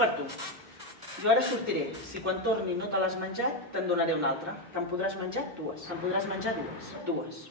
per tu. Jo ara sortiré. Si quan torni no te l'has menjat, te'n donaré una altra. Te'n podràs menjar dues. Te'n podràs menjar dues.